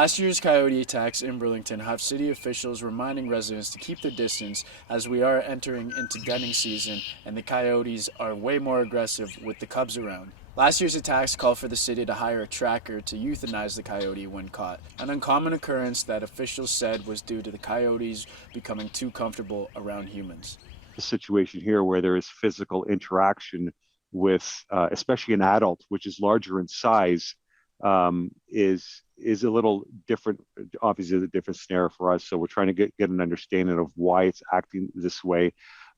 Last year's coyote attacks in Burlington have city officials reminding residents to keep their distance as we are entering into denning season and the coyotes are way more aggressive with the cubs around. Last year's attacks call for the city to hire a tracker to euthanize the coyote when caught, an uncommon occurrence that officials said was due to the coyotes becoming too comfortable around humans. The situation here where there is physical interaction with, especially an adult, which is larger in size, is a little different. Obviously, a different scenario for us. So we're trying to get an understanding of why it's acting this way.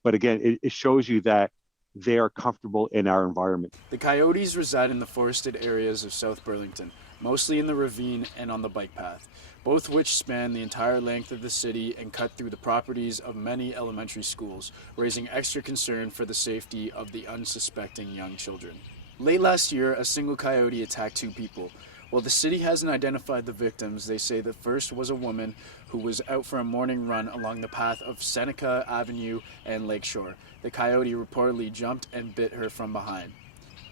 But again, it shows you that they are comfortable in our environment. The coyotes reside in the forested areas of South Burlington, mostly in the ravine and on the bike path, both which span the entire length of the city and cut through the properties of many elementary schools, raising extra concern for the safety of the unsuspecting young children. Late last year, a single coyote attacked two people. While the city hasn't identified the victims, they say the first was a woman who was out for a morning run along the path of Seneca Avenue and Lakeshore. The coyote reportedly jumped and bit her from behind.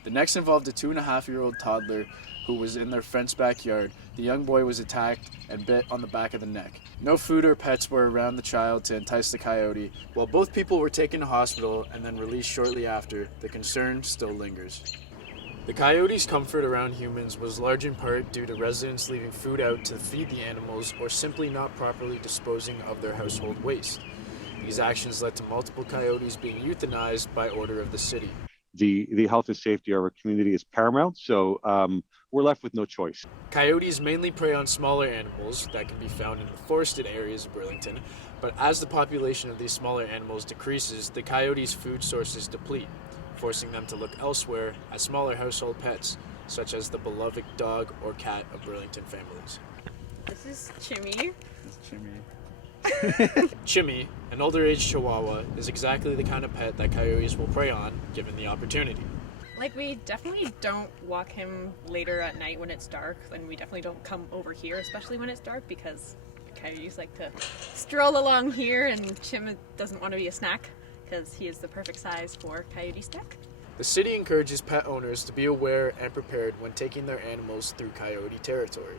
The next involved a 2.5-year-old toddler who was in their friend's backyard. The young boy was attacked and bit on the back of the neck. No food or pets were around the child to entice the coyote. While both people were taken to hospital and then released shortly after, the concern still lingers. The coyotes' comfort around humans was large in part due to residents leaving food out to feed the animals or simply not properly disposing of their household waste. These actions led to multiple coyotes being euthanized by order of the city. The health and safety of our community is paramount, so we're left with no choice. Coyotes mainly prey on smaller animals that can be found in the forested areas of Burlington, but as the population of these smaller animals decreases, the coyotes' food sources deplete, forcing them to look elsewhere at smaller household pets, such as the beloved dog or cat of Burlington families. This is Chimmy. Chimmy, an older age Chihuahua, is exactly the kind of pet that coyotes will prey on given the opportunity. Like, we definitely don't walk him later at night when it's dark, and we definitely don't come over here, especially when it's dark, because coyotes like to stroll along here, and Chim doesn't want to be a snack, because he is the perfect size for coyote snack. The city encourages pet owners to be aware and prepared when taking their animals through coyote territory.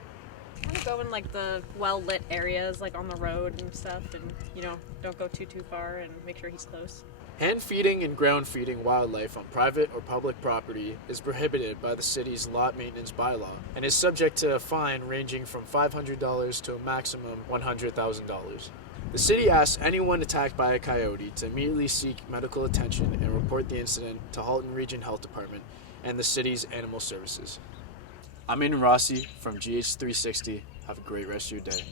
Kind of go in like the well-lit areas, like on the road and stuff, and don't go too far, and make sure he's close. Hand feeding and ground feeding wildlife on private or public property is prohibited by the city's lot maintenance bylaw and is subject to a fine ranging from $500 to a maximum $100,000. The city asks anyone attacked by a coyote to immediately seek medical attention and report the incident to Halton Region Health Department and the city's animal services. I'm Aiden Rossi from GH360. Have a great rest of your day.